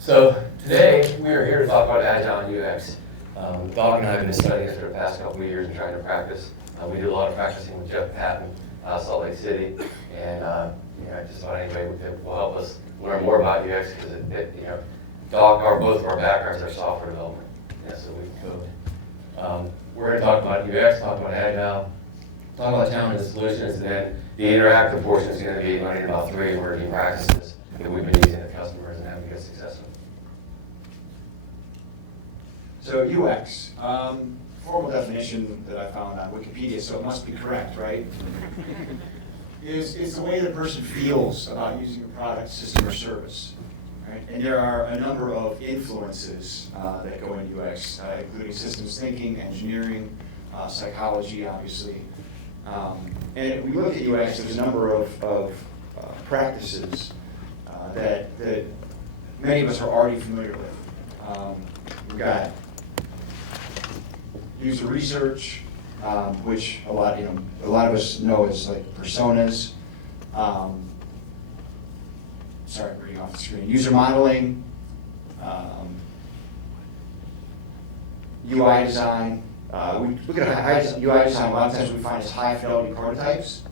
So today we are here to talk about Agile and UX. Doc and I have been studying this for the past couple of years and trying to practice. We do a lot of practicing with Jeff Patton, Salt Lake City, and I just thought anybody will help us learn more about UX because Doc, both of our backgrounds are software development, so we can code. We're going to talk about UX, talk about Agile, talk about challenges and solutions, and then the interactive portion is going to be learning about 3 emerging practices that we've been using with customers and having good success with. So UX, formal definition that I found on Wikipedia, so it must be correct, right? is the way the person feels about using a product, system, or service. Right? And there are a number of influences that go into UX, including systems thinking, engineering, psychology, obviously. And if we look at UX, there's a number of practices that many of us are already familiar with. We've got user research, which a lot of us know as like personas. Sorry, reading off the screen. User modeling, UI design. We look at UI design. A lot of times we find it's high fidelity prototypes,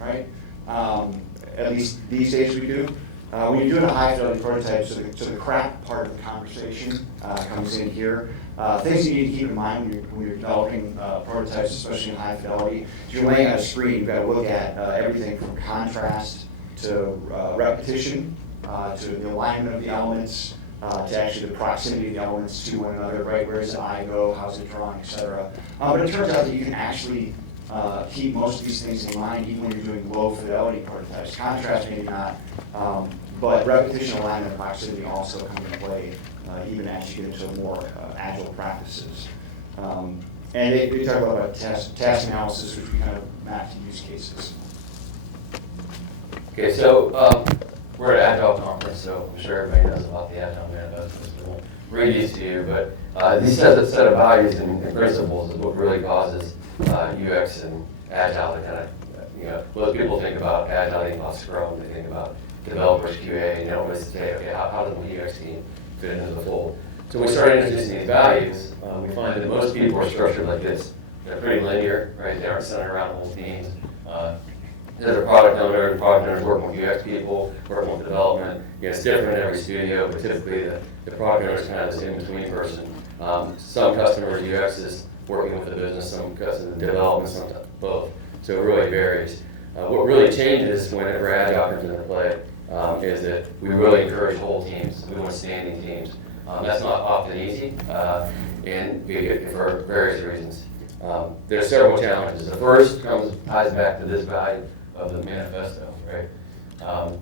right? At least these days we do. When you're doing a high fidelity prototype, so the craft part of the conversation comes in here. Things you need to keep in mind when you're developing prototypes, especially in high fidelity. If you're laying out a screen, you've got to look at everything from contrast to repetition, to the alignment of the elements, to actually the proximity of the elements to one another, right? Where does the eye go? How's it drawn, etc. But it turns out that you can actually keep most of these things in mind even when you're doing low fidelity prototypes. Contrast maybe not, but repetition, alignment, and proximity also come into play even as you get into more agile practices. And they talk about task analysis, which we kind of map to use cases. Okay, so we're at Agile conference, so I'm sure everybody knows about the Agile manifesto. So I won't read these to you, but these set of values and principles is what really causes UX and Agile to kind of, most people think about Agile, they think about Scrum, they think about developers, QA, and they don't really say, okay, how does the UX team fit into the fold? So when we started introducing these values, we find that most people are structured like this. They're pretty linear, right? They aren't centered around whole teams. There's a product owner, the product owner is working with UX people, working with development. It's different in every studio, but typically the product owner is kind of this in-between person. Some customers, UX is working with the business, some customers, development, sometimes both. So it really varies. What really changes whenever Agile comes into play is that we really encourage whole teams. We want standing teams. That's not often easy, and for various reasons. There are several challenges. The first ties back to this value of the manifesto, right?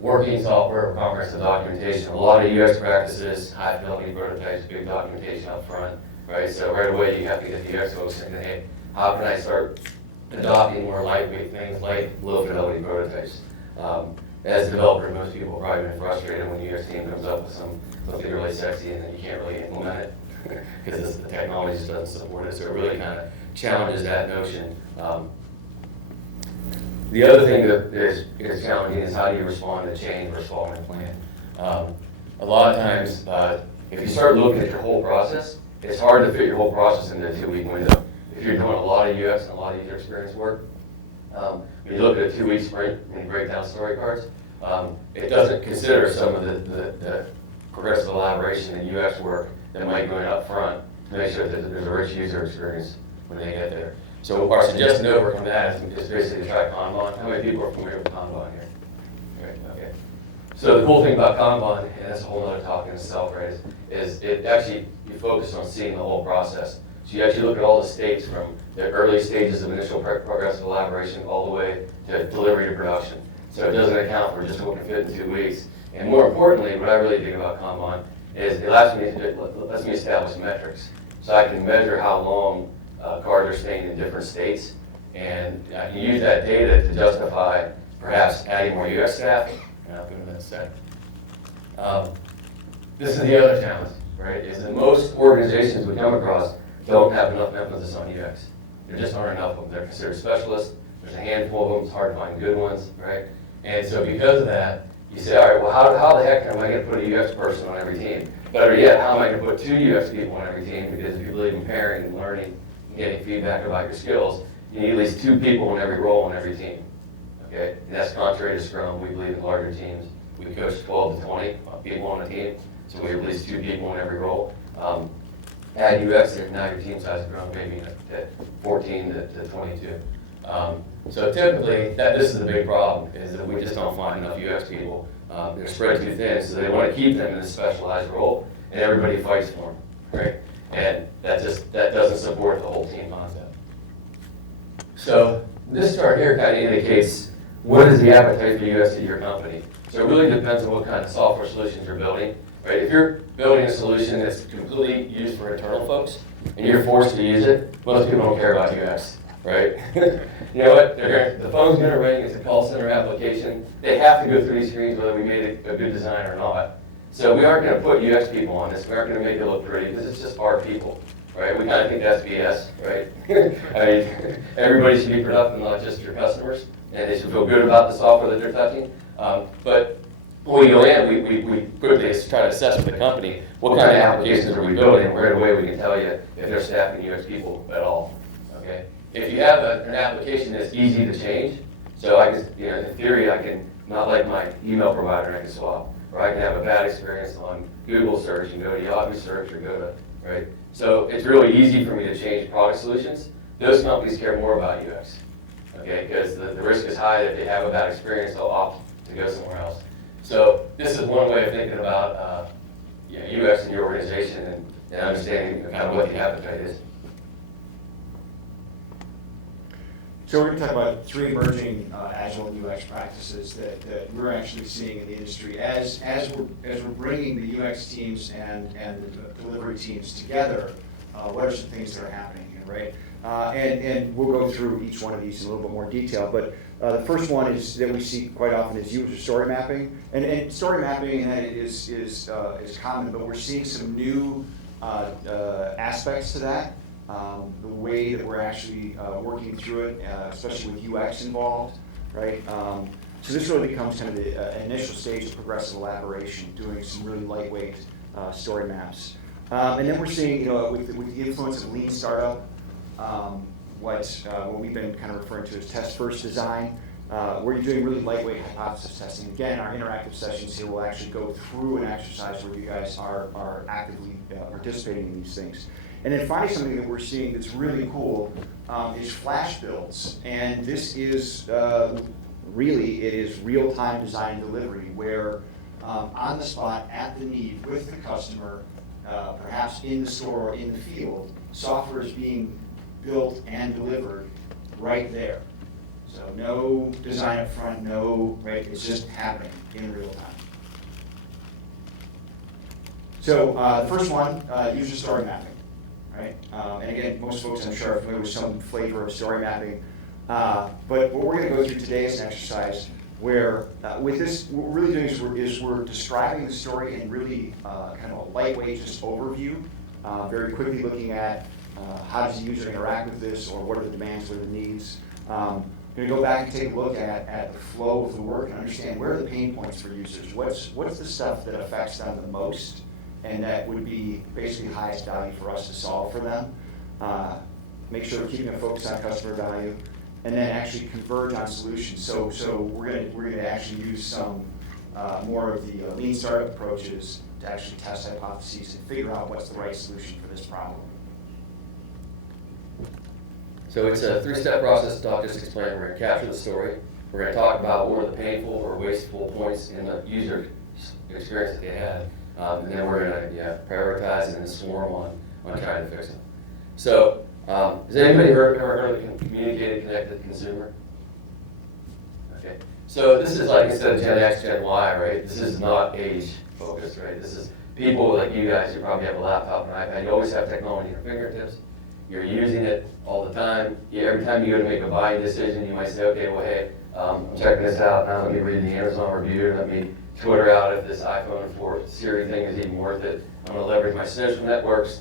Working software, comprehensive documentation, a lot of UX practices, high fidelity prototypes, big documentation up front, right? So right away you have to get the UX folks thinking, hey, how can I start adopting more lightweight things like low fidelity prototypes? As a developer, most people have probably been frustrated when the UX team comes up with something really sexy and then you can't really implement it because the technology just doesn't support it. So it really kind of challenges that notion. The other thing that is challenging is how do you respond to change versus following a plan. A lot of times, if you start looking at your whole process, it's hard to fit your whole process into a 2-week window. If you're doing a lot of UX and a lot of user experience work, when you look at a 2-week sprint and you break down story cards, it doesn't consider some of the progressive elaboration and UX work that might go in up front to make sure that there's a rich user experience when they get there. So our suggested overcome from that is basically to try Kanban. How many people are familiar with Kanban here? Right, okay. So the cool thing about Kanban, and that's a whole other talk in itself, right, is it actually, you focus on seeing the whole process. So you actually look at all the states from the early stages of initial progressive elaboration all the way to delivery to production. So it doesn't account for just what can fit in 2 weeks. And more importantly, what I really think about Kanban is it lets me establish metrics. So I can measure how long cards are staying in different states, and I can use that data to justify perhaps adding more UX staff, and I'll go to that in a second. This is the other challenge, right, is that most organizations we come across don't have enough emphasis on UX. There just aren't enough of them. They're considered specialists. There's a handful of them. It's hard to find good ones, right? And so because of that, You say, all right, well, how the heck am I going to put a UX person on every team? Better yet, how am I going to put 2 UX people on every team? Because if you believe in pairing and learning and getting feedback about your skills, you need at least 2 people in every role on every team. Okay, and that's contrary to Scrum. We believe in larger teams. We coach 12 to 20 people on a team, so we have at least 2 people in every role. Add UX, and now your team size has grown maybe to 14 to 22. So typically, this is the big problem, is that we just don't find enough UX people. They're spread too thin, so they want to keep them in a specialized role, and everybody fights for them, right? And that doesn't support the whole team concept. So this chart here kind of indicates what is the appetite for UX at your company. So it really depends on what kind of software solutions you're building, right? If you're building a solution that's completely used for internal folks, and you're forced to use it, most people don't care about UX. Right? You know what? The phone's going to ring. It's a call center application. They have to go through these screens whether we made it a good design or not. So we aren't going to put UX people on this. We aren't going to make it look pretty because it's just our people. Right? We kind of think that's BS. Right? I mean, everybody should be productive, not just your customers, and they should feel good about the software that they're touching. But when we go in, we quickly try to assess with the company what kind of applications are we building, and right away we can tell you if they're staffing UX people at all. Okay? If you have an application that's easy to change, so I can, in theory, I can not like my email provider, I can swap, or I can have a bad experience on Google search and go to Yahoo search or go to, right? So it's really easy for me to change product solutions. Those companies care more about UX, okay? Because the risk is high that if they have a bad experience, they'll opt to go somewhere else. So this is one way of thinking about UX in your organization and understanding kind of what the appetite is. So we're going to talk about 3 emerging Agile and UX practices that we're actually seeing in the industry as we're bringing the UX teams and the delivery teams together. What are some things that are happening here, right? And we'll go through each one of these in a little bit more detail. But the first one is that we see quite often is user story mapping, and story mapping is common, but we're seeing some new aspects to that. The way that we're actually working through it, especially with UX involved, right? So this really becomes kind of the initial stage of progressive elaboration, doing some really lightweight story maps. And then we're seeing, with the influence of lean startup, what we've been kind of referring to as test-first design, where you're doing really lightweight hypothesis testing. Again, our interactive sessions here will actually go through an exercise where you guys are actively participating in these things. And then finally, something that we're seeing that's really cool is flash builds. And this is really, it is real-time design and delivery, where on the spot, at the need, with the customer, perhaps in the store or in the field, software is being built and delivered right there. So no design up front, right? It's just happening in real time. So the first one, user story mapping. Right? And again, most folks I'm sure are familiar with some flavor of story mapping. But what we're going to go through today is an exercise where with this, what we're really doing is we're describing the story in really kind of a lightweight just overview, very quickly looking at how does the user interact with this, or what are the demands, what are the needs. I'm going to go back and take a look at the flow of the work and understand where are the pain points for users, what's the stuff that affects them the most, and that would be basically highest value for us to solve for them. Make sure we're keeping a focus on customer value, and then actually converge on solutions. So we're gonna actually use some more of the lean startup approaches to actually test hypotheses and figure out what's the right solution for this problem. So it's a 3-step process Doc just explained. We're going to capture the story. We're going to talk about what were the painful or wasteful points in the user experience that they had. And then we're going to prioritize and then swarm on trying to fix them. So has anybody ever heard of the communicated connected consumer? Okay. So this is like instead of Gen X, Gen Y, right? This is not age focused, right? This is people like you guys. You probably have a laptop and iPad. You always have technology at your fingertips. You're using it all the time. Every time you go to make a buying decision, you might say, okay, well, hey, I'm checking this out. Now let me read the Amazon review. Let me Twitter out if this iPhone 4 Siri thing is even worth it. I'm going to leverage my social networks,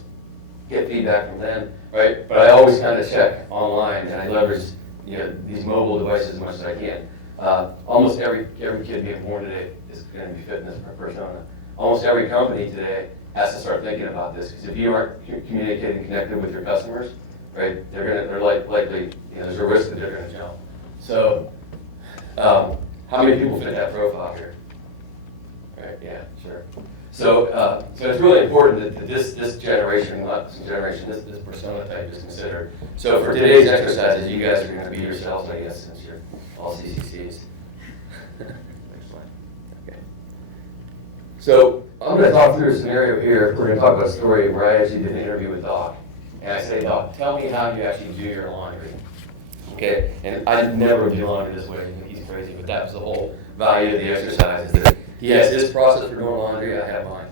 get feedback from them, right? But I always kind of check online, and I leverage these mobile devices as much as I can. Almost every kid being born today is going to be fit in this persona. Almost every company today has to start thinking about this, because if you aren't communicating and connected with your customers, right, they're likely, there's a risk that they're going to jump. So, how many people fit that profile here? Right, yeah, sure. So, so it's really important that this generation, this persona type is considered. So for today's exercises, you guys are going to be yourselves, I guess, since you're all CCCs. Okay. So I'm going to talk through a scenario here. We're going to talk about a story where I actually did an interview with Doc. And I say, Doc, tell me how you actually do your laundry. Okay, and I never do laundry this way. I think he's crazy, but that was the whole value of the exercise, is that he has his process for doing laundry, I have mine.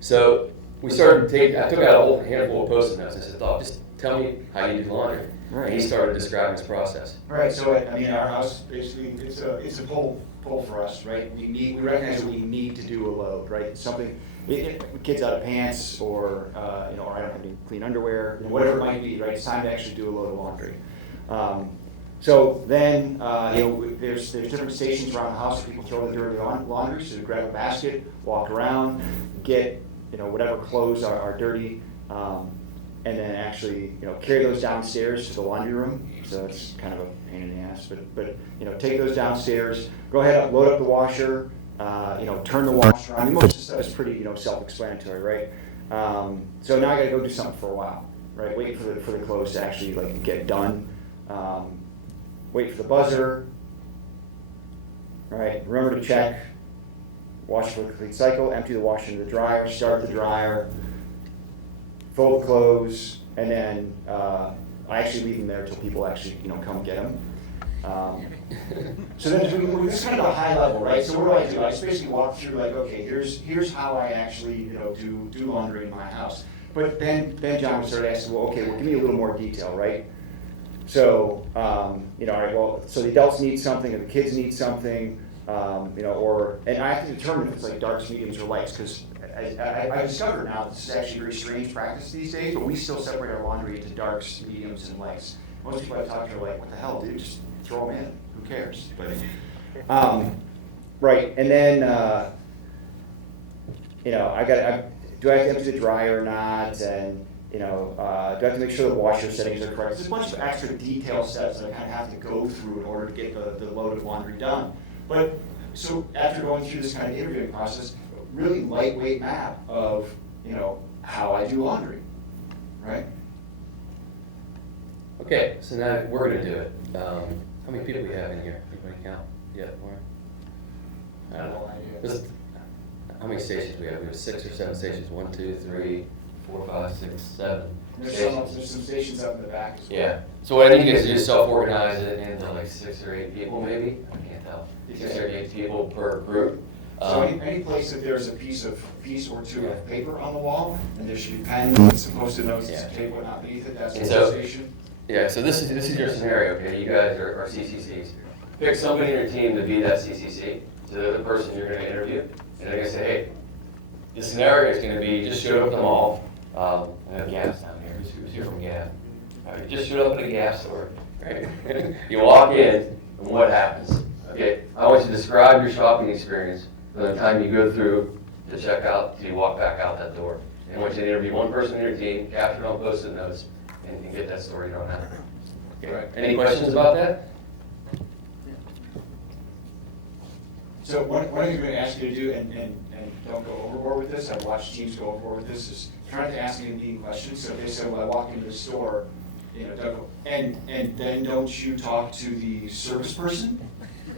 So we started I took out a whole handful of Post-it notes. I said, Doc, just tell me how you do laundry. Right. And he started describing his process. Right, so I mean, our house, basically, it's a pull for us, right? We recognize that we need to do a load, right? Something, kids out of pants, or, or I don't have any clean underwear, whatever it might be, right? It's time to actually do a load of laundry. So then, there's different stations around the house where people throw the dirty laundry. So you grab a basket, walk around, get whatever clothes are dirty, and then actually carry those downstairs to the laundry room. So it's kind of a pain in the ass, but take those downstairs. Go ahead, load up the washer. Turn the washer on. Most of the stuff is pretty self-explanatory, right? So now I got to go do something for a while, right? Wait for the clothes to actually get done. Wait for the buzzer, right? Remember to check, wash for the complete cycle, empty the washer into the dryer, start the dryer, fold the clothes, and then I actually leave them there until people actually come get them. So then this is kind of a high level, right? So what do? I just basically walk through okay, here's how I actually do laundry in my house. But then John started asking, well, give me a little more detail, right? So, all right, well, so the adults need something, or the kids need something, and I have to determine if it's darks, mediums, or lights, because I discovered now this is actually a very strange practice these days, but we still separate our laundry into darks, mediums, and lights. Most people I talk to are like, what the hell, dude, just throw them in, who cares? But, right, and then, do I have to empty the dryer or not, and do I have to make sure the washer settings are correct? There's a bunch of extra detail steps that I kind of have to go through in order to get the load of laundry done. But so after going through this kind of interviewing process, really lightweight map of how I do laundry, right? Okay, so now we're going to do it. How many people do we have in here? Anybody count? Yeah, more? I don't know. How many stations do we have? We have 6 or 7 stations. 1, 2, 3, 4, 5, 6, 7. There's some stations up in the back as well. Yeah. So what I need you guys to do is self-organize it into 6 or 8 people, maybe. I can't tell. 6 or 8 people per group. So any place that there's a piece or two of paper on the wall, and there should be pens and some Post-it notes and some tape whatnot beneath it. That's the station. Yeah. So this is your scenario. Okay, you guys are CCCs. Pick somebody in your team to be that CCC. So they're the person you're going to interview, and they're going to say, hey, the scenario is going to be you just showed up at the mall. I have gas down here. Who's here from gas? You just showed up at a gas store, right? You walk in, and what happens? Okay, I want you to describe your shopping experience from the time you go through to check out till you walk back out that door. And I want you to interview one person in your team, capture it on Post-it notes, and get that story going out. Okay. Right. Any questions about that? So one thing I'm going to ask you to do, and don't go overboard with this, I've watched teams go overboard with this, is trying to ask me leading questions. So if they say, well, I walk into the store, don't go, and then don't you talk to the service person,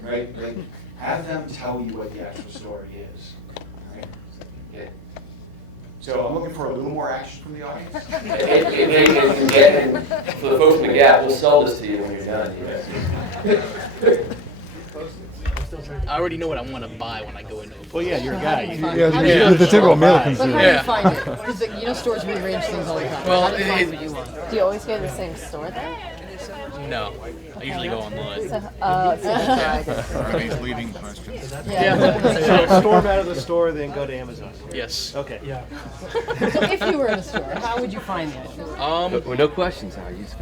right? Have them tell you what the actual story is, right? Okay. So I'm looking for a little more action from the audience. And for the folks in the Gap, we'll sell this to you when you're done. I already know what I want to buy when I go into a place. Well, yeah, you're a guy. You're the typical male But consumer. how do you find it? Because stores rearrange things all the time. Well, How do you find what you want? Do you always go to the same store then? No, I usually go online. Are these leading questions? So storm out of the store, then go to Amazon. Yes. Okay. Yeah. So if you were in a store, how would you find the items? Well, no questions, how you just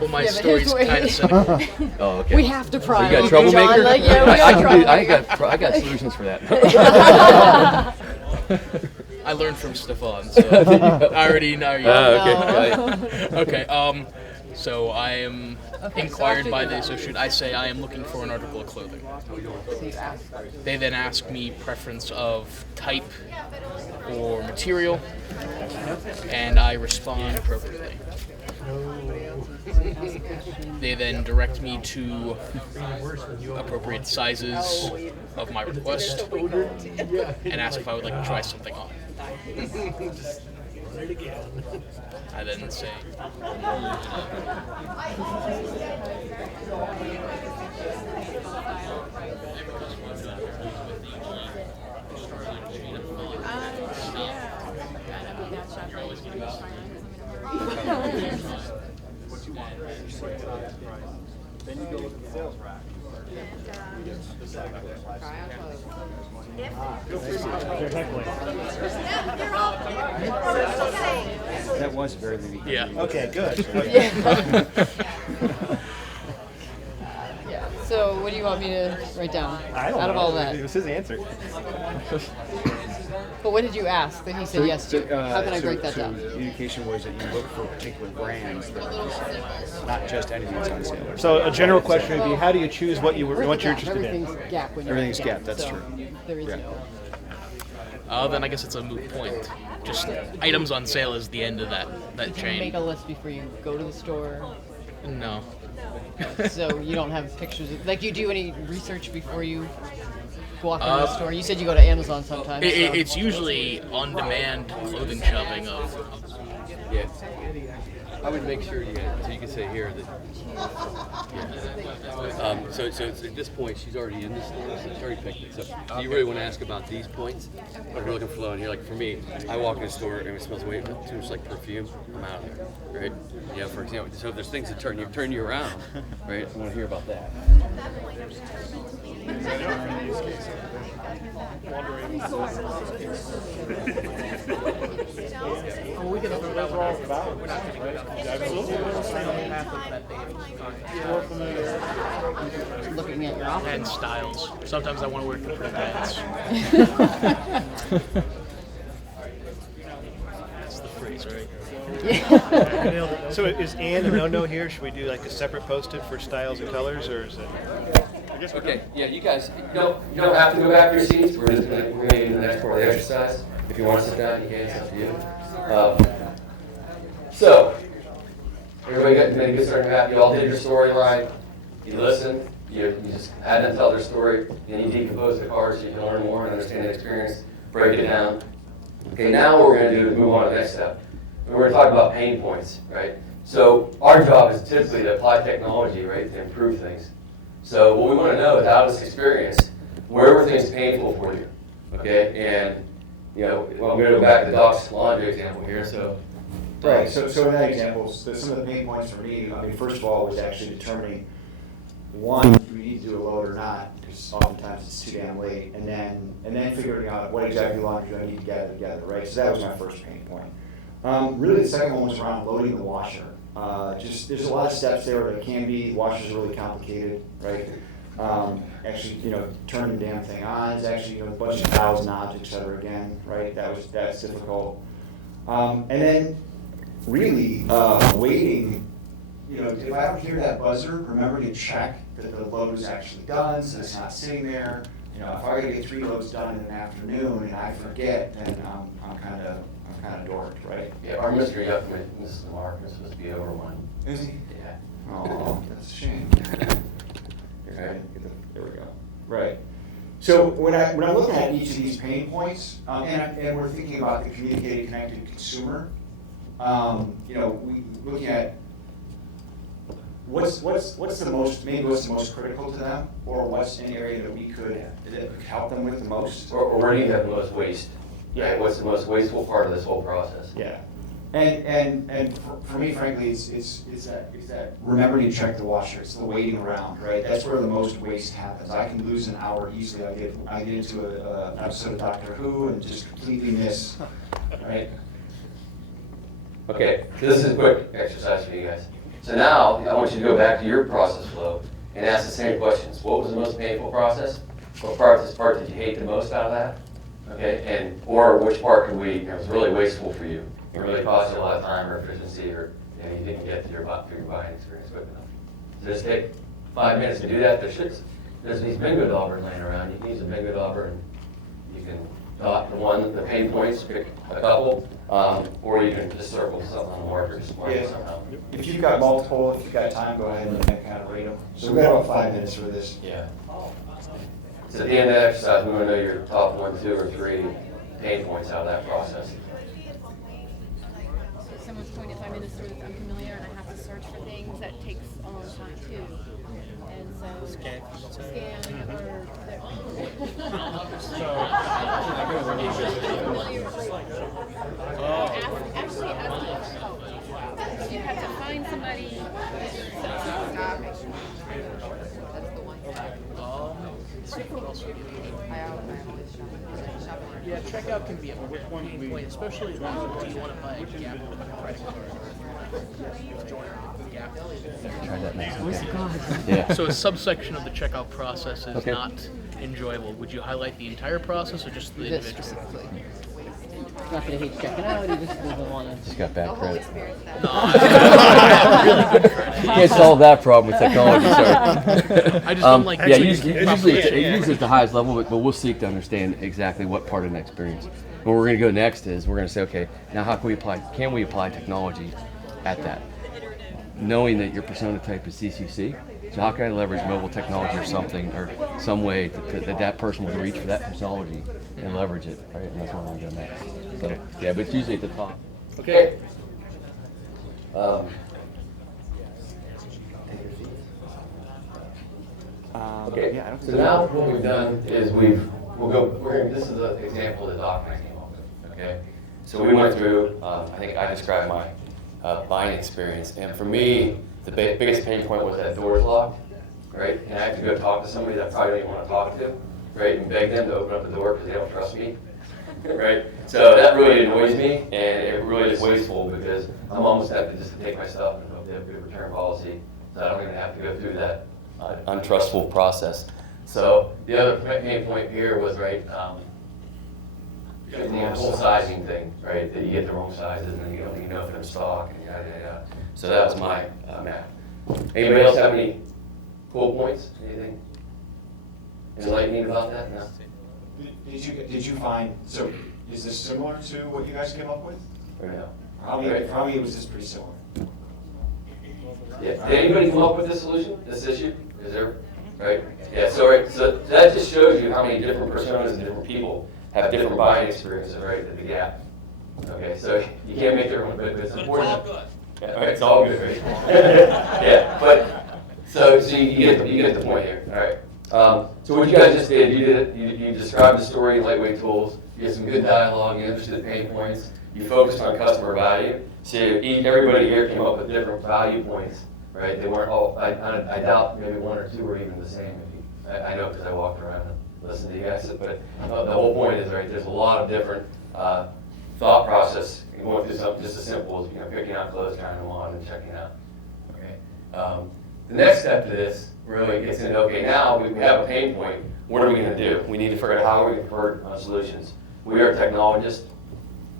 Well, my Yeah, but story's here's kind of cynical. Oh, okay. We have to pry. You got John, troublemaker? like, yeah, we I got can do. troublemaker. I got solutions for that. I learned from Stefan, so I already know you. Okay. Okay. So I am inquired by the associate. I say I am looking for an article of clothing. So you ask. They then ask me preference of type or material, and I respond appropriately. They then direct me to appropriate sizes of my request and ask if I would like to try something on. I then say, Then you go look at the sales rack. That was very leading. yeah. Okay, good. Yeah. So what do you want me to write down I don't out of know. all that? It was his answer. But what did you ask that he said yes to? How can I break that down? The indication was that you look for particular brands, not just anything that's on sale. So a general question would be, how do you choose what you're interested in? Everything's gap when you're Everything's at gap, that's so true. There is Yeah. no. Then I guess it's a moot point. Just items on sale is the end of that You chain. make a list before you go to the store, No. so you don't have pictures of, like, you do any research before you walk into the store? You said you go to Amazon sometimes. so. It's usually on-demand clothing shopping of. Yeah. I would make sure you had, so you can say here that. Yeah. So at this point, she's already in the store, so she's already picked it. So do you really want to ask about these points? Or if you're looking for low in here, like for me, I walk in a store and it smells way too much like perfume, I'm out of there, right? Yeah, for example, so if there's things that turn you around, right? I want to hear about that. We can look at all looking at your office. And styles. Sometimes I want to wear different pants. That's the phrase, right? So is Ann a no-no here? Should we do like a separate post-it for styles and colors, or is it? Okay, yeah, you guys, you don't have to go back to your seats. We're gonna do the next part of the exercise. If you want to sit down, you can. It's up to you. So, everybody got a good start map. You all did your storyline. You listened. You just had them tell their story. Then you decompose the cards so you can learn more and understand the experience. Break it down. Okay, now what we're going to do is move on to the next step. We're going to talk about pain points, right? So our job is typically to apply technology, right, to improve things. So what we want to know is, out of this experience, where were things painful for you? Okay, and well, I'm going to go back to the Doc's laundry example here. So, Right, so in that example, some of the main points for me, I mean, first of all, was actually determining, one, do we need to do a load or not, because oftentimes it's too damn late, and then figuring out what exactly laundry do I need to gather together, right? So that was my first pain point. Really, the second one was around loading the washer. There's a lot of steps there that can be. The washer's really complicated, right? Actually, turning the damn thing on is actually a bunch of valves, knobs, et cetera. Again, right? That's difficult. And then, really, waiting. If I don't hear that buzzer, remember to check that the load is actually done, so it's not sitting there. If I gotta get 3 loads done in an afternoon and I forget, then I'm kind of dorked, right? yeah, our Mr. Yuckman, Mrs. Mark, is supposed to be over one. Is he? Yeah. Oh, that's a shame. Right. There we go. Right. So when I'm looking at each of these pain points, and we're thinking about the communicated, connected consumer, we looking at what's the most critical to them, or what's an area that we could help them with the most. Or where do you have the most waste? Right? What's the most wasteful part of this whole process? Yeah. And for me, frankly, it's that remembering to check the washer. It's the waiting around, right? That's where the most waste happens. I can lose an hour easily. I get into an episode of Doctor Who and just completely miss, right? Okay, so this is a quick exercise for you guys. So now, I want you to go back to your process flow and ask the same questions. What was the most painful process? What part did you hate the most out of that? Okay, or which part was really wasteful for you? It really cost you a lot of time or efficiency, or you didn't get to your buying experience quick enough. So just take 5 minutes to do that. There's these bingo daubers laying around. You can use a bingo dauber and you can dot the pain points, pick a couple, or you can just circle something on the marker, just mark it somehow. If you've got multiple, if you've got time, go ahead and kind of rate them. So we've got about 5 minutes for this. Yeah. So at the end of the exercise, we want to know your top 1, 2, or 3 pain points out of that process. So someone's 25 minutes through this unfamiliar, and I have to search for things. That takes a long time too. And so scan or you have to find somebody. Yeah, checkout can be a pain point, especially when you want to buy a Gap price card. Gap. Try that next. Okay. Yeah. So a subsection of the checkout process is not enjoyable. Would you highlight the entire process or just the This individual? specifically. He's not going to hate checking out, he just doesn't want to. Just got bad credit. Really good credit. You can't solve that problem with technology, sorry. I just don't like. Yeah, usually at the highest level, but we'll seek to understand exactly what part of an experience. Where we're going to go next is we're going to say, okay, now how can we apply technology at that? Knowing that your persona type is CCC, so how can I leverage mobile technology or something, or some way that person will reach for that technology and leverage it, right? And that's what we're going to do next. So, yeah, but it's usually at the top. Okay. Okay. Yeah, I don't So think now what we've done is this is an example of the document I came up with. Okay. So we went through. I think I described my buying experience, and for me, the biggest pain point was that door's locked, right? And I have to go talk to somebody that I probably don't even want to talk to, right? And beg them to open up the door because they don't trust me, right? So that really annoys me, and it really is wasteful because I'm almost have to just take my stuff and hope they have a good return policy, so I don't even have to go through that untrustful process. So the other main point here was, right, the whole sizing thing, right? That you get the wrong sizes and then you don't even know if they're in stock and yada yada. So that was my map. Anybody else have any cool points? Anything enlightening about that? No. Did you find, so is this similar to what you guys came up with? Or no? For me, it was just pretty similar. Yeah. Did anybody come up with this solution, this issue? Is there, right? Yeah, so that just shows you how many different personas and different people have different buying experiences, right, at the Gap. Okay, so you can't make their own, but it's important. It's all good. Yeah, right, it's all good, right? Yeah, but, so you get the point here, all right. So what you guys just did, you described the story in lightweight tools, you had some good dialogue, you understood the pain points, you focused on customer value. So everybody here came up with different value points, right? They weren't all, I doubt maybe 1 or 2 were even the same. I know because I walked around and listened to you guys, but the whole point is, right, there's a lot of different thought process going through something just as simple as picking out clothes, trying them on, and checking out. Okay. The next step to this really gets into, okay, now we have a pain point. What are we going to do? We need to figure out how we can convert solutions. We are technologists.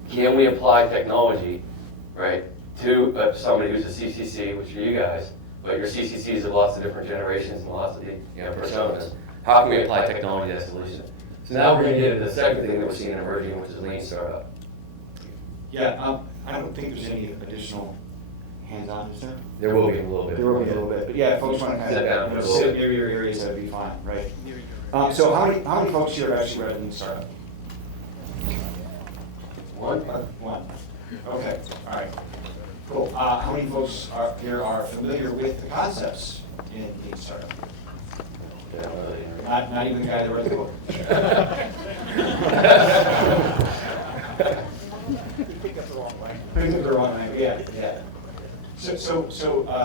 Can we apply technology, right, to somebody who's a CCC, which are you guys, but your CCCs have lots of different generations and lots of personas. How can we apply technology to that solution? So now we're going to get into the second thing that we're seeing emerging, which is lean startup. Yeah, I don't think there's any additional hands-on, is there? There will be a little bit. There will be a little bit, but yeah, folks want to kind Sit down for a of little sit bit. near your areas, that'd be fine, right? So how many folks here have actually read Lean Startup? One. Okay, all right. Cool. How many folks here are familiar with the concepts in Lean Startup? Not even the guy that wrote the book. You picked up the wrong way.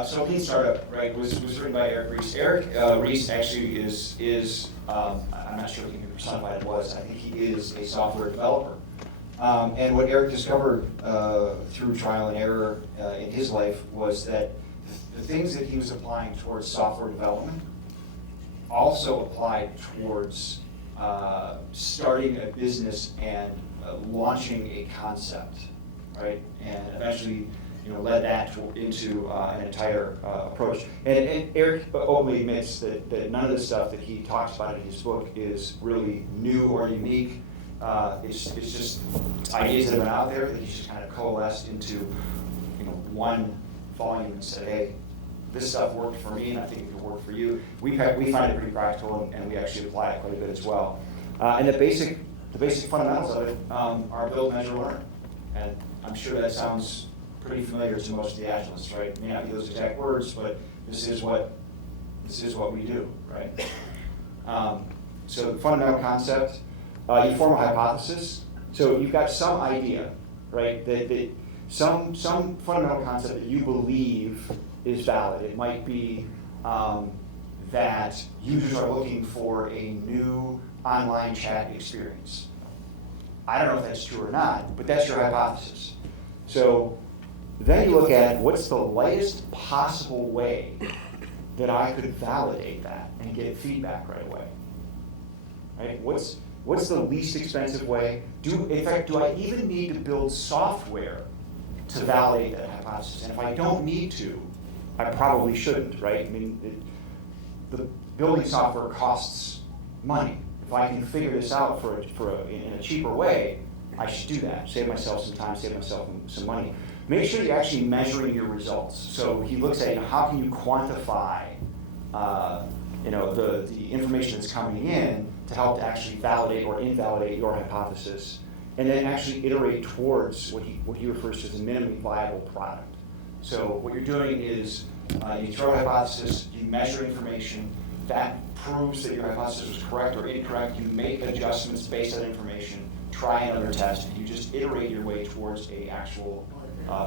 So Lean Startup, right, was written by Eric Ries. Eric Ries actually is I'm not sure if he can personify it was, I think he is a software developer. And what Eric discovered through trial and error in his life was that the things that he was applying towards software development also applied towards starting a business and launching a concept, right? And eventually, led that into an entire approach. And Eric openly admits that none of the stuff that he talks about in his book is really new or unique. It's just ideas that have been out there that he's just kind of coalesced into one volume and said, hey, this stuff worked for me and I think it could work for you. We find it pretty practical and we actually apply it quite a bit as well. And the basic fundamentals of it are build, measure, learn. And I'm sure that sounds pretty familiar to most of the Agilists, right? It may not be those exact words, but this is what we do, right? So the fundamental concept, you form a hypothesis. So you've got some idea, right? That some fundamental concept that you believe is valid. It might be that users are looking for a new online chat experience. I don't know if that's true or not, but that's your hypothesis. So then you look at what's the lightest possible way that I could validate that and get feedback right away. Right? What's the least expensive way? In fact, do I even need to build software to validate that hypothesis? And if I don't need to, I probably shouldn't, right? I mean, the building software costs money. If I can figure this out in a cheaper way, I should do that. Save myself some time, save myself some money. Make sure you're actually measuring your results. So he looks at how can you quantify the information that's coming in to help to actually validate or invalidate your hypothesis, and then actually iterate towards what he refers to as a minimally viable product. So what you're doing is you throw a hypothesis, you measure information, that proves that your hypothesis was correct or incorrect, you make adjustments based on information, try another test, and you just iterate your way towards a actual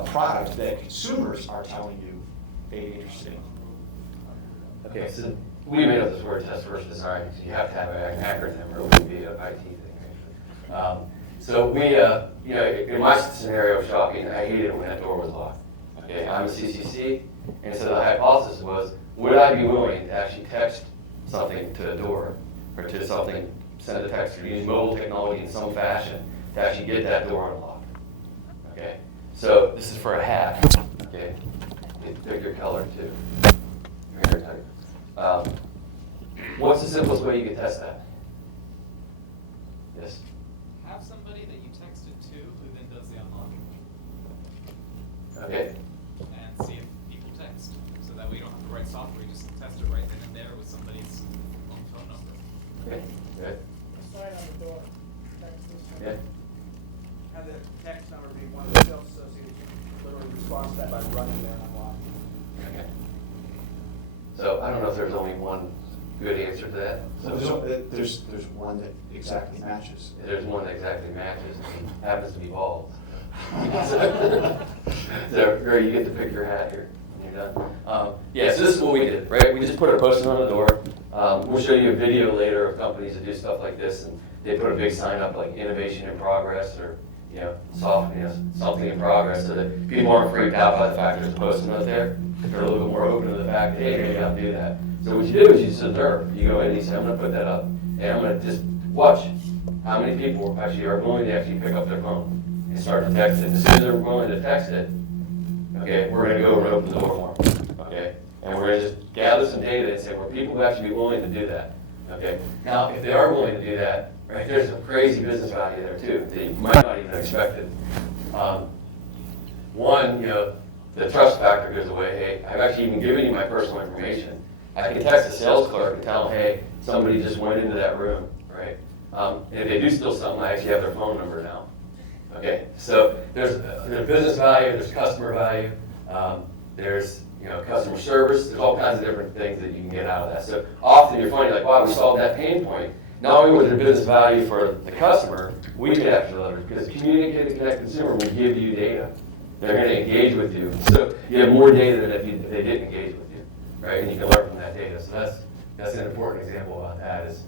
product that consumers are telling you they'd be interested in. Okay, so we made up this word test versus design, so you have to have an acronym or it would be an IT thing, actually. So we, in my scenario of shopping, I hated it when that door was locked. Okay, I'm a CCC, and so the hypothesis was, would I be willing to actually text something to a door, or to something, send a text, or use mobile technology in some fashion to actually get that door unlocked? Okay, so this is for a hat. Okay, you pick your color too. Your hair type. What's the simplest way you can test that? Yes. Have somebody that you text it to who then does the unlocking. Okay. And see if people text. So that way you don't have to write software, you just test it right then and there with somebody's own phone number. Okay. Good. Sign on the door. Text this number. Yeah. Have the text number be one of the fields so you can literally respond to that by running there and unlocking. Okay. So I don't know if there's only one good answer to that. So there's one that exactly matches. There's one that exactly matches and happens to be bald. So you get to pick your hat here when you're done. Yeah, so this is what we did, right? We just put a post-it on the door. We'll show you a video later of companies that do stuff like this, and they put a big sign up like innovation in progress or something in progress, so that people aren't freaked out by the fact there's a post-it note there. They're a little bit more open to the fact, hey, maybe I'll do that. So what you do is you just observe. You go in and you say, I'm going to put that up, and I'm going to just watch how many people actually are willing to actually pick up their phone and start to text it. As soon as they're willing to text it, okay, we're going to go and open the door for them, okay? And we're going to just gather some data and say, well, people who actually be willing to do that, okay? Now, if they are willing to do that, right, there's some crazy business value there too that you might not even have expected. One, the trust factor goes away. Hey, I've actually even given you my personal information. I can text a sales clerk and tell them, hey, somebody just went into that room, right? And if they do steal something, I actually have their phone number now. Okay, so there's business value, there's customer value, there's customer service, there's all kinds of different things that you can get out of that. So often you're finding like, wow, we solved that pain point. Not only was there business value for the customer, we could actually leverage because communicate and connect consumer will give you data. They're going to engage with you. So you have more data than if they didn't engage with you, right? And you can learn from that data. So that's an important example about that is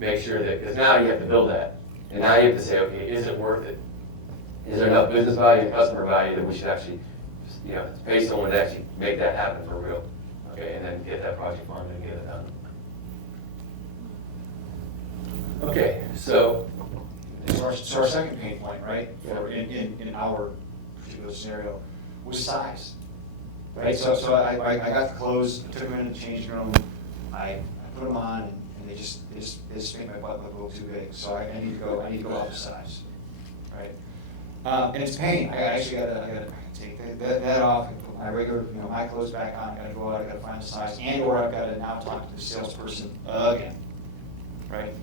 make sure that, because now you have to build that. And now you have to say, okay, is it worth it? Is there enough business value and customer value that we should actually, pay someone to actually make that happen for real? Okay, and then get that project funded and get it done. Okay, so our second pain point, right, in our particular scenario, was size. Right, so I got the clothes, took them in the changing room, I put them on, and they just make my butt look a little too big. So I need to go up a size, right? And it's pain. I actually gotta take that off and put my regular, my clothes back on. I gotta go out, I gotta find the size, or I've gotta now talk to the salesperson again, right?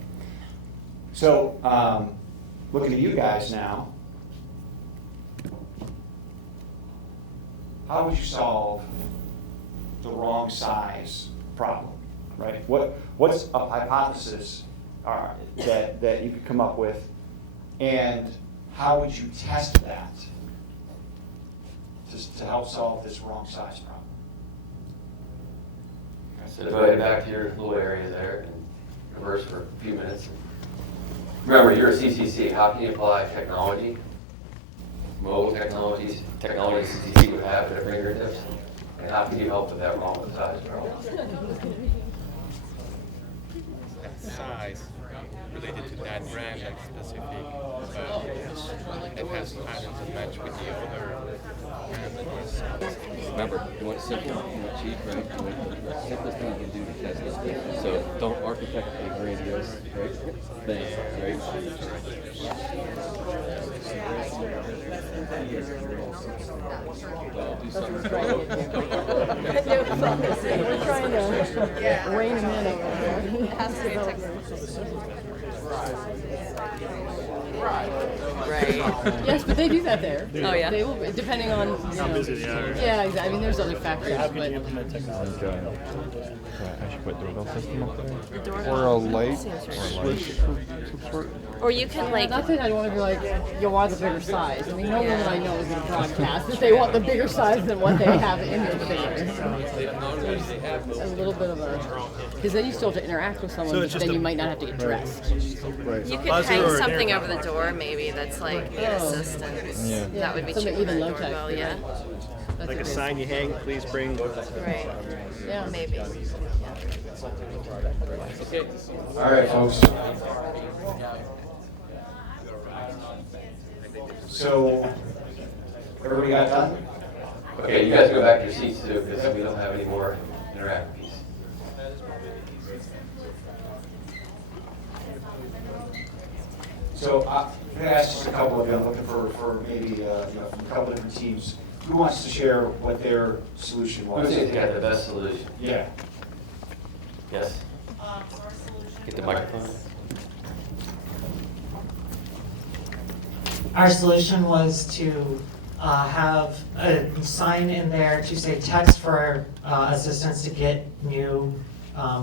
So looking at you guys now, how would you solve the wrong size problem, right? What's a hypothesis that you could come up with, and how would you test that to help solve this wrong size problem? So go ahead back to your little area there and converse for a few minutes. Remember, you're a CCC. How can you apply technology, mobile technologies, technology CCC would have at their fingertips, and how can you help with that wrong size problem? Size related to that brand and specific, it has patterns that match with the other. Remember, you want simple, you want cheap, right? You want the simplest thing you can do to test this. So don't architect a grandiose, right, thing, right? Do something slow. We're trying to rein him in over there. It has to be Right. Yes, but they do that there. Oh, yeah? They will, depending on How busy they are. Yeah, exactly. I mean, there's other factors, How can you but implement technology? I should put doorbell system up there. Doorbell Or a light seems or right. switch of some sort. Or you can like. not that I want to be like, you want the bigger size. I mean, no one that I know is going to broadcast that they want the bigger size than what they have in their theater. A little bit of a, because then you still have to interact with someone, So but it's just then a- you might not have to get dressed. Right. You could Buzzer hang or something intercom? over the door, maybe that's like the assistant. Yeah. That would be Something cheaper than even a low tech, doorbell, you yeah. know. That's Like a good. sign you hang, please bring. Right. Yeah. Maybe. All right, folks. So, everybody got done? Okay, you guys go back to your seats too, because we don't have any more interactive piece. So I'm going to ask just a couple of you, I'm looking for maybe from a couple different teams. Who wants to share what their solution Who was? thinks they got the best solution? Yeah. Yes? Get the microphone. Our solution was to have a sign in there to say text for assistants to get new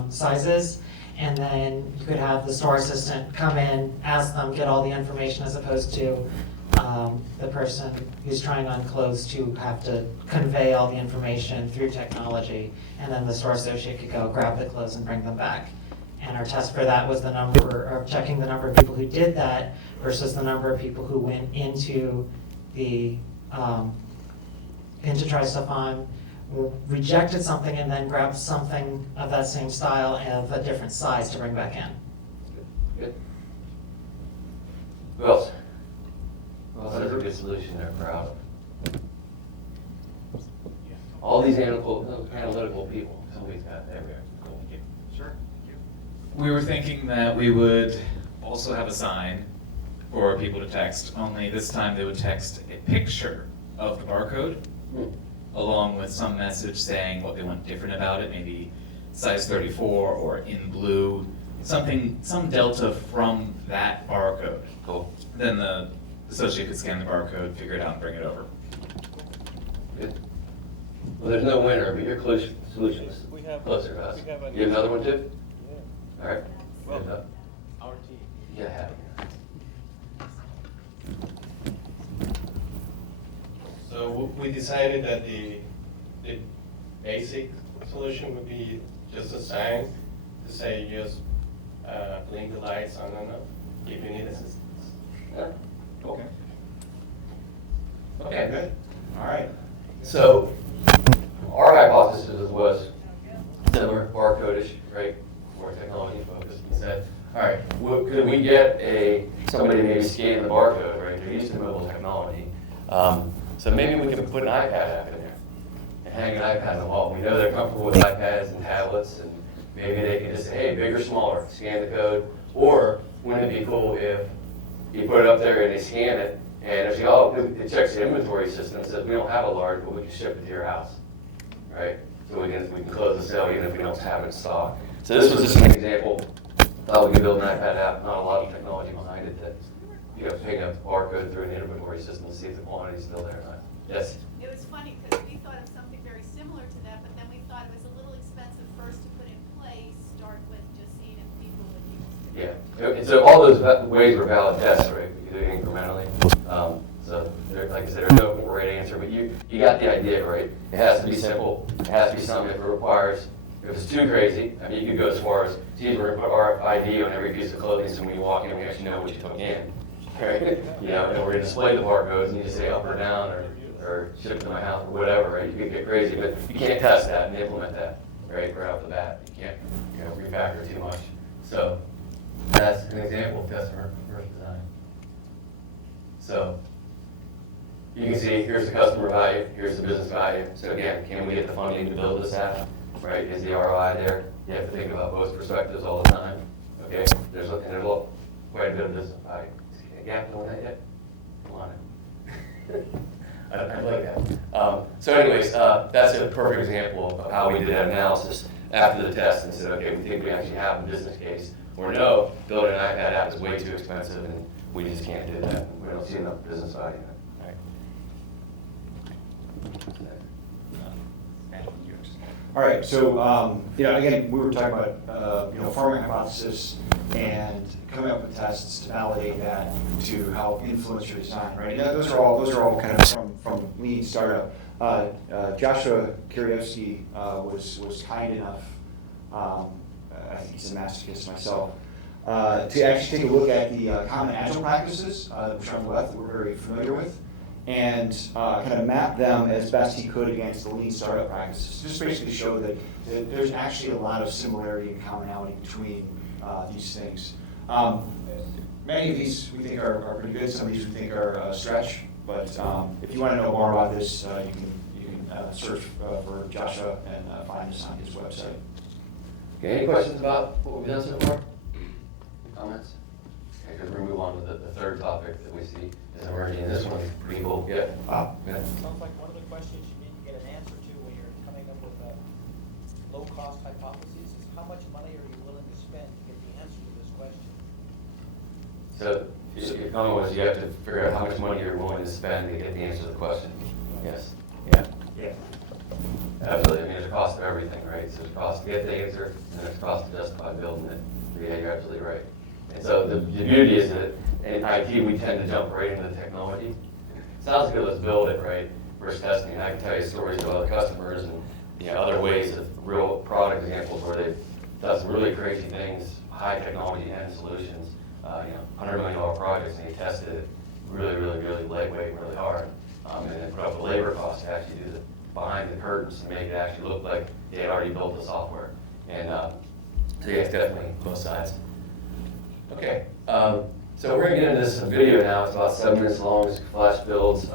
sizes. And then you could have the store assistant come in, ask them, get all the information, as opposed to the person who's trying on clothes to have to convey all the information through technology. And then the store associate could go grab the clothes and bring them back. And our test for that was the number, of checking the number of people who did that versus the number of people who went into the, into try stuff on, rejected something and then grabbed something of that same style and of a different size to bring back in. Good. Who else? Who else has a good solution they're proud of? All these analytical people, somebody's got, there we are. Cool. Sure. We were thinking that we would also have a sign for people to text, only this time they would text a picture of the barcode along with some message saying what they want different about it, maybe size 34 or in blue, something, some delta from that barcode. Cool. Then the associate could scan the barcode, figure it out, and bring it over. Good. Well, there's no winner, but your solution is closer to us. You have another one too? Yeah. All right. Well, our team. Yeah, have it. So So we decided that the basic solution would be just a sign to say just blink the lights on and off if you need assistance. Yeah. Cool. Okay, good. All right. So our hypothesis was similar, barcode-ish, right? More technology focused. We said, all right, could we get somebody maybe scan the barcode, right? They're used to mobile technology. So maybe we can put an iPad app in there and hang an iPad on the wall. We know they're comfortable with iPads and tablets, and maybe they can just say, hey, big or smaller, scan the code. Or wouldn't it be cool if you put it up there and they scan it, and it's, it checks the inventory system and says, we don't have a large, but we can ship it to your house, right? So we can close the sale even if we don't have it in stock. So this was just an example. Thought we could build an iPad app, not a lot of technology behind it, that you know, ping a barcode through an inventory system to see if the quantity is still there or not. Yes? It was funny because we thought of something very similar to that, but then we thought it was a little expensive first to put in place, start with just seeing if people would use it. Yeah. And so all those ways were valid tests, right? We could do it incrementally. So there, like I said, there's no right answer, but you got the idea, right? It has to be simple. It has to be something that requires. If it's too crazy, I mean, you could go as far as, geez, we're going to put RFID on every piece of clothing so when you walk in, we actually know what you took in. Right? You know, and we're going to display the barcodes and you just say up or down or ship to my house or whatever, right? You could get crazy, but you can't test that and implement that, right off the bat. You can't, refactor too much. So that's an example of customer first design. So you can see here's the customer value, here's the business value. So again, can we get the funding to build this app? Right? Is the ROI there? You have to think about both perspectives all the time. Okay? There's quite a bit of business value. Yeah, know that yet? Come on. I like that. So anyways, that's a perfect example of how we did that analysis after the test and said, okay, we think we actually have a business case. Or no, building an iPad app is way too expensive and we just can't do that. We don't see enough business value in it. All right, so again, we were talking about forming a hypothesis and coming up with tests to validate that to help influence your design, right? And those are all kind of from Lean Startup. Joshua Kirievsky was kind enough. I think he's a masochist myself. To actually take a look at the common Agile practices, which on the left that we're very familiar with, and kind of map them as best he could against the Lean Startup practices. Just basically show that there's actually a lot of similarity and commonality between these things. Many of these we think are pretty good. Some of these we think are a stretch. But if you want to know more about this, you can search for Joshua and find us on his website. Okay, any questions about what we've done so far? Comments? Okay, because we're going to move on to the third topic that we see is emerging. And this one's pretty cool. Yeah. Yeah. Sounds like one of the questions you need to get an answer to when you're coming up with a low-cost hypothesis is how much money are you willing to spend to get the answer to this question? So your comment was you have to figure out how much money you're willing to spend to get the answer to the question. Yes. Yeah. Yeah. Absolutely. I mean, there's a cost of everything, right? So there's a cost to get the answer, and there's a cost to justify building it. Yeah, you're absolutely right. And so the beauty is that in IT, we tend to jump right into the technology. Sounds good, let's build it, right? Versus testing. And I can tell you stories of other customers and other ways of real product examples where they've done some really crazy things, high technology end solutions, $100 million projects, and they tested it really, really, really lightweight, really hard, and then put up the labor cost to actually do the behind the curtains to make it actually look like they had already built the software. And so yeah, it's definitely both sides. Okay, so we're gonna get into this video now. It's about 7 minutes long. It's flash builds.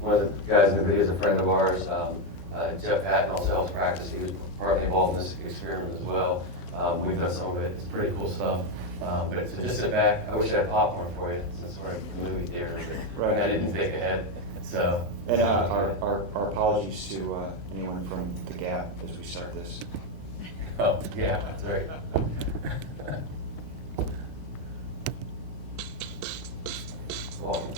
One of the guys in the video is a friend of ours, Jeff Patton, also helps practice. He was partly involved in this experiment as well. We've done some of it. It's pretty cool stuff. But so just sit back. I wish I had popcorn for you since we're in the movie theater. But I didn't think ahead. So and our apologies to anyone from the Gap as we start this. Oh yeah, that's right. Welcome.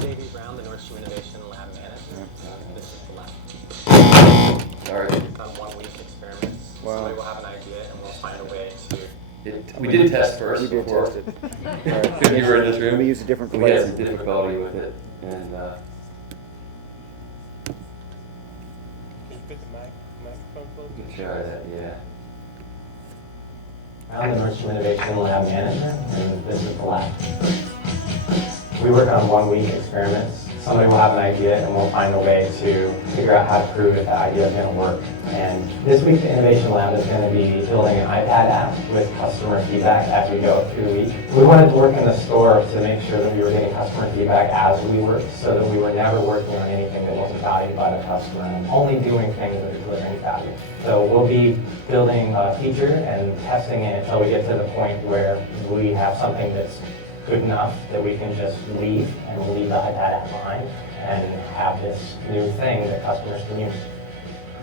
J.B. Brown, the Nordstrom Innovation Lab Manager. This is the lab. All right. We've done 1 week experiments. Wow. So we will have an idea and we'll find a way to We did test first We did before. test it. Because you were in this room. We used a different We had flavor. some difficulty with it, and Can you put the microphone close? try that, yeah. I'm the Nordstrom Innovation Lab Manager, and this is the lab. We work on 1-week experiments. Somebody will have an idea, and we'll find a way to figure out how to prove if the idea is going to work. And this week, the Innovation Lab is going to be building an iPad app with customer feedback as we go through the week. We wanted to work in the store to make sure that we were getting customer feedback as we worked, so that we were never working on anything that wasn't valued by the customer, and only doing things that are delivering value. So we'll be building a feature and testing it until we get to the point where we have something that's good enough that we can just leave, and we'll leave the iPad app behind and have this new thing that customers can use.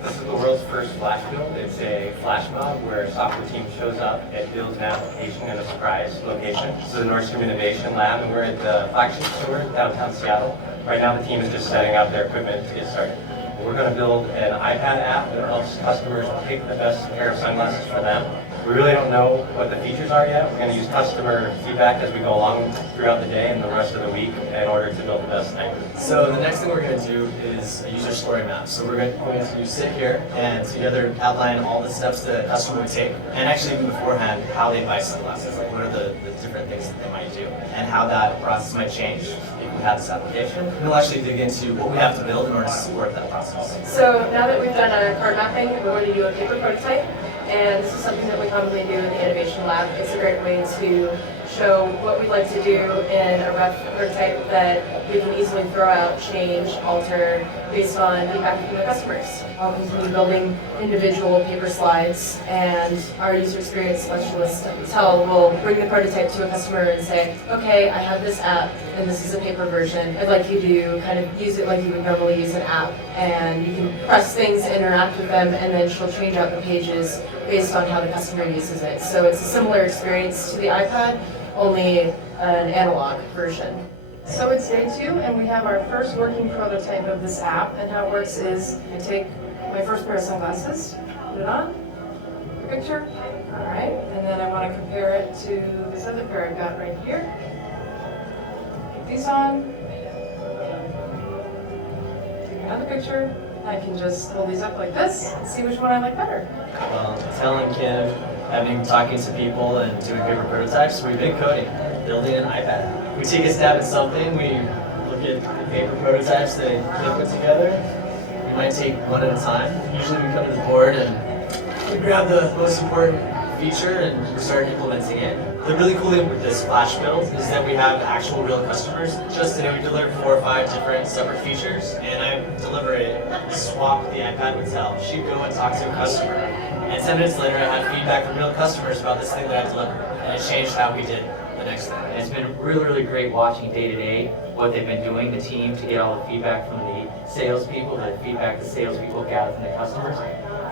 This is the world's first flash build. It's a flash mob where a software team shows up and builds an application in a surprise location. This is the Nordstrom Innovation Lab, and we're at the flagship store downtown Seattle. Right now the team is just setting up their equipment to get started. We're going to build an iPad app that helps customers pick the best pair of sunglasses for them. We really don't know what the features are yet. We're going to use customer feedback as we go along throughout the day and the rest of the week in order to build the best thing. So the next thing we're going to do is a user story map. So we're going to sit here and together outline all the steps the customer would take, and actually even beforehand, how they buy sunglasses, like what are the different things that they might do, and how that process might change if we have this application. And we'll actually dig into what we have to build in order to support that process. So now that we've done a card mapping, we're going to do a paper prototype. And this is something that we commonly do in the Innovation Lab. It's a great way to show what we'd like to do in a rough prototype that we can easily throw out, change, alter, based on feedback from the customers. I'll continue building individual paper slides, and our user experience specialist, Tel, will bring the prototype to a customer and say, okay, I have this app, and this is a paper version. I'd like you to kind of use it like you would normally use an app, and you can press things, interact with them, and then she'll change out the pages based on how the customer uses it. So it's a similar experience to the iPad, only an analog version. So it's day 2, and we have our first working prototype of this app. And how it works is I take my first pair of sunglasses, put it on, picture, all right, and then I want to compare it to this other pair I've got right here. Put these on, take another picture. I can just hold these up like this and see which one I like better. Well, Tel and Kim have been talking to people and doing paper prototypes. We've been coding, building an iPad app. We take a stab at something, we look at the paper prototypes that they put together. We might take one at a time. Usually we come to the board and we grab the most important feature and we start implementing it. The really cool thing with this flash build is that we have actual real customers. Just today we delivered 4 or 5 different separate features, and I deliver a swap with the iPad with Tel. She'd go and talk to a customer, and 10 minutes later I had feedback from real customers about this thing that I delivered, and it changed how we did the next thing. And it's been really, really great watching day to day what they've been doing, the team, to get all the feedback from the salespeople, the feedback the salespeople gather from the customers.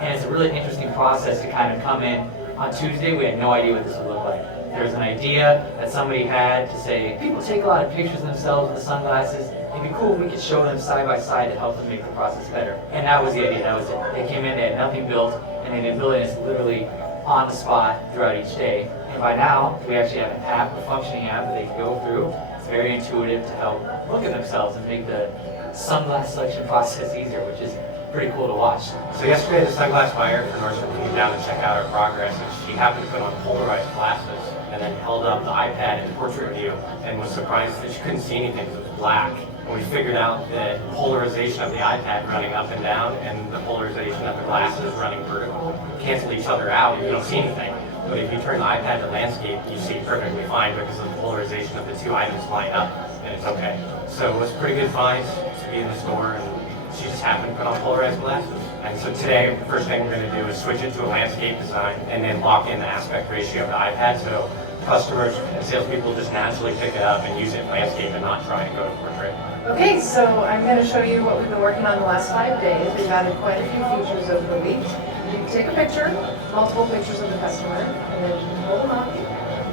And it's a really interesting process to kind of come in. On Tuesday, we had no idea what this would look like. There was an idea that somebody had to say, people take a lot of pictures of themselves with the sunglasses. It'd be cool if we could show them side by side to help them make the process better. And that was the idea, that was it. They came in, they had nothing built, and they've been building this literally on the spot throughout each day. And by now, we actually have an app, a functioning app that they can go through. It's very intuitive to help look at themselves and make the sunglass selection process easier, which is pretty cool to watch. So yesterday, the sunglass buyer for Nordstrom came down to check out our progress, and she happened to put on polarized glasses and then held up the iPad in portrait view and was surprised that she couldn't see anything because it was black. And we figured out that polarization of the iPad running up and down and the polarization of the glasses running vertical cancel each other out. You don't see anything. But if you turn the iPad to landscape, you see perfectly fine because of the polarization of the 2 items line up, and it's okay. So it was pretty good find to be in the store, and she just happened to put on polarized glasses. And so today, the first thing we're going to do is switch it to a landscape design and then lock in the aspect ratio of the iPad so customers and salespeople just naturally pick it up and use it in landscape and not try and go to portrait. Okay, so I'm going to show you what we've been working on the last 5 days. We've added quite a few features over the week. You take a picture, multiple pictures of the customer, and then you can hold them up.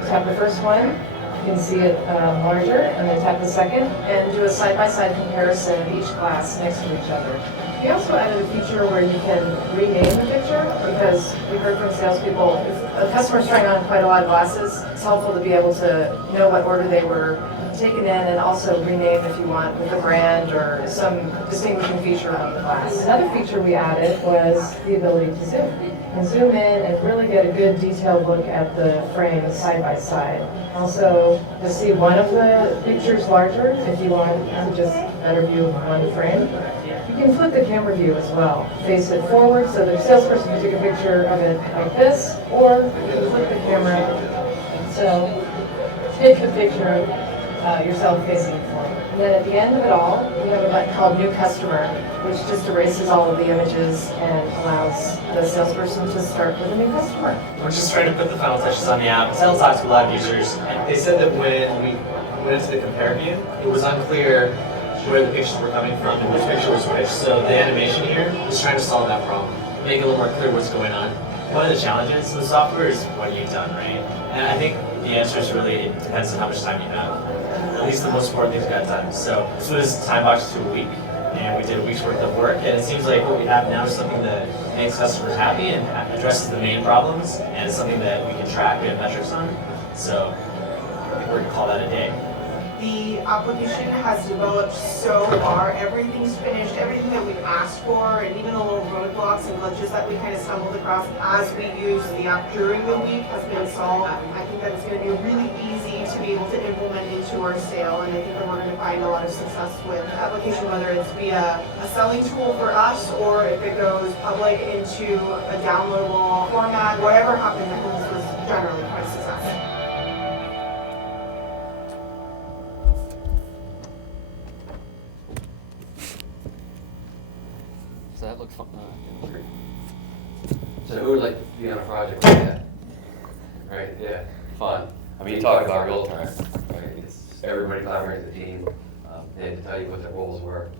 Tap the first one, you can see it larger, and then tap the second, and do a side-by-side comparison of each glass next to each other. We also added a feature where you can rename the picture because we heard from salespeople, if a customer's trying on quite a lot of glasses, it's helpful to be able to know what order they were taken in and also rename if you want with a brand or some distinguishing feature of the glass. Another feature we added was the ability to zoom. You can zoom in and really get a good detailed look at the frames side by side. Also, to see one of the pictures larger if you want to just better view of one frame. You can flip the camera view as well. Face it forward so the salesperson can take a picture of it like this, or you can flip the camera. So take a picture of yourself facing it forward. And then at the end of it all, we have a button called New Customer, which just erases all of the images and allows the salesperson to start with a new customer. We're just trying to put the final touches on the app. Sales talks to a lot of users, and they said that when we went into the compare view, it was unclear where the pictures were coming from and which picture was which. So the animation here is trying to solve that problem, make it a little more clear what's going on. One of the challenges of the software is what you've done, right? And I think the answer is really, it depends on how much time you have. At least the most important things got done. So this was time boxed to a week, and we did a week's worth of work, and it seems like what we have now is something that makes customers happy and addresses the main problems, and it's something that we can track and metrics on. So I think we're gonna call that a day. The application has developed so far. Everything's finished, everything that we've asked for, and even the little roadblocks and glitches that we kind of stumbled across as we use the app during the week has been solved. I think that it's going to be really easy to be able to implement into our sale, and I think that we're going to find a lot of success with the application, whether it's via a selling tool for us or if it goes public into a downloadable format. Whatever happens, I think this was generally quite a success. So that looks fun. So who would like to be on a project like that? Right, yeah, fun. I mean, you talk about real time, right? It's everybody collaborating as a team. They had to tell you what their goals were.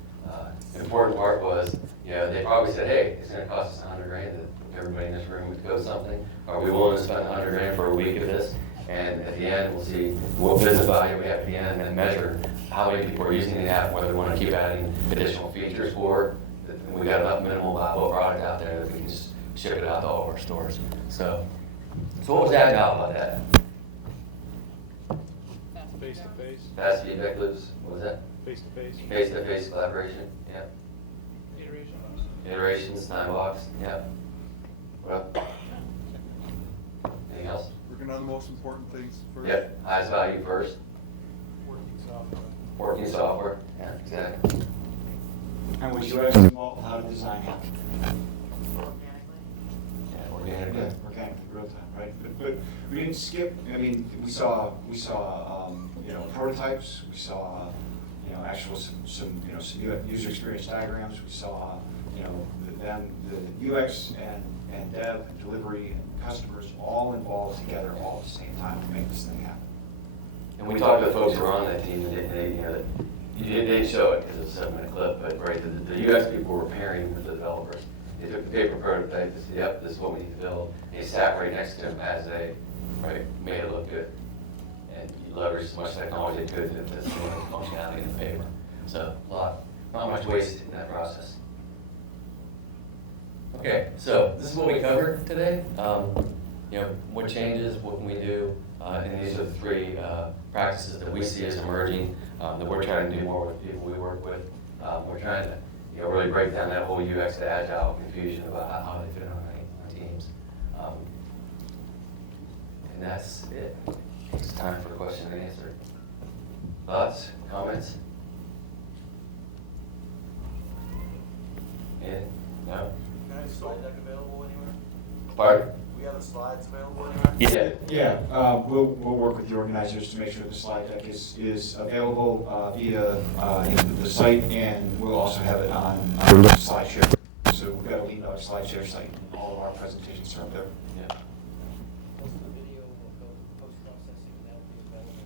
The important part was, you know, they probably said, hey, it's gonna cost us $100 grand if everybody in this room would code something. Are we willing to spend $100 grand for a week of this? And at the end, we'll see what business value we have at the end and measure how many people are using the app, whether we want to keep adding additional features or we got enough minimal viable product out there that we can just ship it out to all of our stores. So what was Agile about that? Face to face. Fast feedback loops. What was that? Face to face. Face to face collaboration. Yeah. Iterations. Time box. Yeah. What else? Anything else? Working on the most important things first. Yep. Highest value first. Working software. Yeah. Exactly. And with UX involved, how to design it. Organically. Yeah, organically, real time, right? But we didn't skip. I mean, we saw you know, prototypes. We saw you know, actual some user experience diagrams. We saw you know, the UX and dev and delivery and customers all involved together all at the same time to make this thing happen. And we talked to the folks who were on that team, and they you know, they didn't show it because it was a 7-minute clip, but right, the UX people were pairing with the developers. They took the paper prototype, they said, yep, this is what we need to build. And they sat right next to them as they made it look good. And you leveraged as much technology as you could to simulate the functionality in the paper. So not much waste in that process. Okay, so this is what we covered today. You know, what changes, what can we do? And these are the 3 practices that we see as emerging that we're trying to do more with the people we work with. We're trying to really break down that whole UX to Agile confusion about how they fit on our teams. And that's it. It's time for question and answer. Thoughts, comments? Yeah? No? Can I have a slide deck available anywhere? Pardon? We have the slides available anywhere? Yeah. We'll work with the organizers to make sure the slide deck is available via the site, and we'll also have it on SlideShare. So we've got a LeanDog SlideShare site. All of our presentations are up there. Yeah. Most of the video will go post-processing, and that'll be available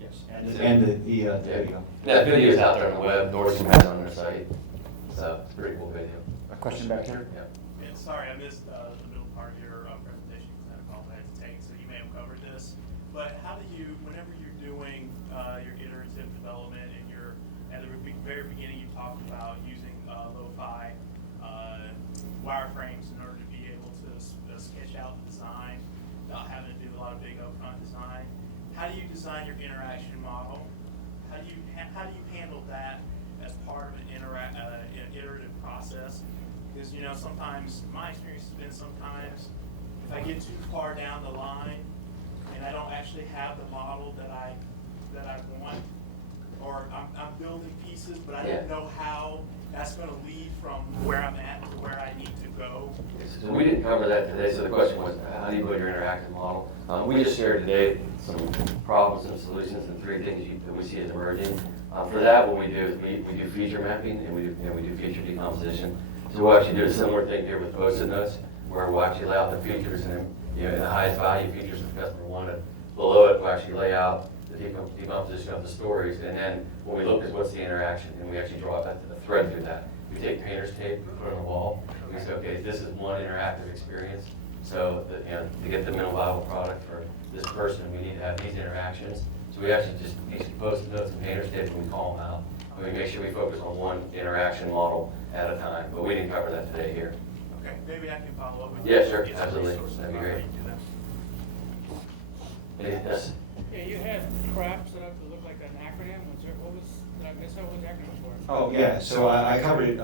Yes. And the video. That video is out there on the web. Nordstrom has it on their site. So it's a pretty cool video. A question back here? Yeah. And sorry, I missed the middle part of your presentation because I had a call I had to take, so you may have covered this. But how do you, whenever you're doing your iterative development and very beginning, you talked about using lo-fi wireframes in order to be able to sketch out the design without having to do a lot of big upfront design. How do you design your interaction model? How do you handle that as part of an iterative process? Because sometimes my experience has been sometimes if I get too far down the line and I don't actually have the model that I want, or I'm building pieces, but I don't know how that's going to lead from where I'm at to where I need to go. So we didn't cover that today, so the question was, how do you build your interactive model? We just shared today some problems and solutions and 3 things that we see as emerging. For that, what we do is we do feature mapping and we do feature decomposition. So we'll actually do a similar thing here with Post-it notes, where we'll actually lay out the features and the highest value features that the customer wanted. Below it, we'll actually lay out the decomposition of the stories, and then when we look at what's the interaction, and we actually draw a thread through that. We take painter's tape, we put it on the wall, and we say, okay, this is one interactive experience. So that, to get the minimum viable product for this person, we need to have these interactions. So we actually just use Post-it notes and painter's tape, and we call them out. And we make sure we focus on one interaction model at a time, but we didn't cover that today here. Okay, maybe I can follow up with you. Yeah, sure, absolutely, that'd be great. Yes. Yeah, you had CRAP set up to look like an acronym. What was, did I miss out what was the acronym for? Oh, yeah, so I covered it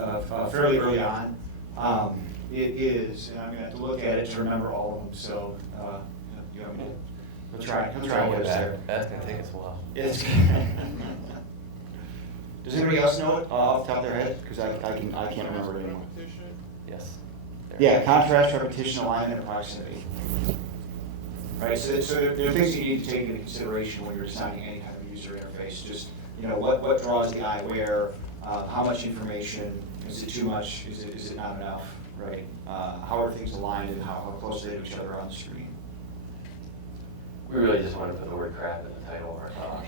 fairly early on. It is, and I'm going to have to look at it to remember all of them, so you want me to? We'll try and get us there. That's going to take us a while. Yes. Does anybody else know it off the top of their head? Because I can't remember it anymore. Yes. Yeah, contrast, repetition, alignment, and proximity. Right, so there are things you need to take into consideration when you're designing any kind of user interface. Just, what draws the eye where, how much information, is it too much, is it not enough, right? How are things aligned and how close are they to each other on the screen? We really just want to put the word crap in the title of our talk.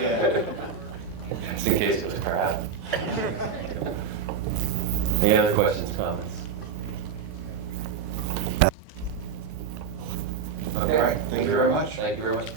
Yeah. Just in case it was crap. Any other questions, comments? Okay. All right, thank you very much. Thank you very much.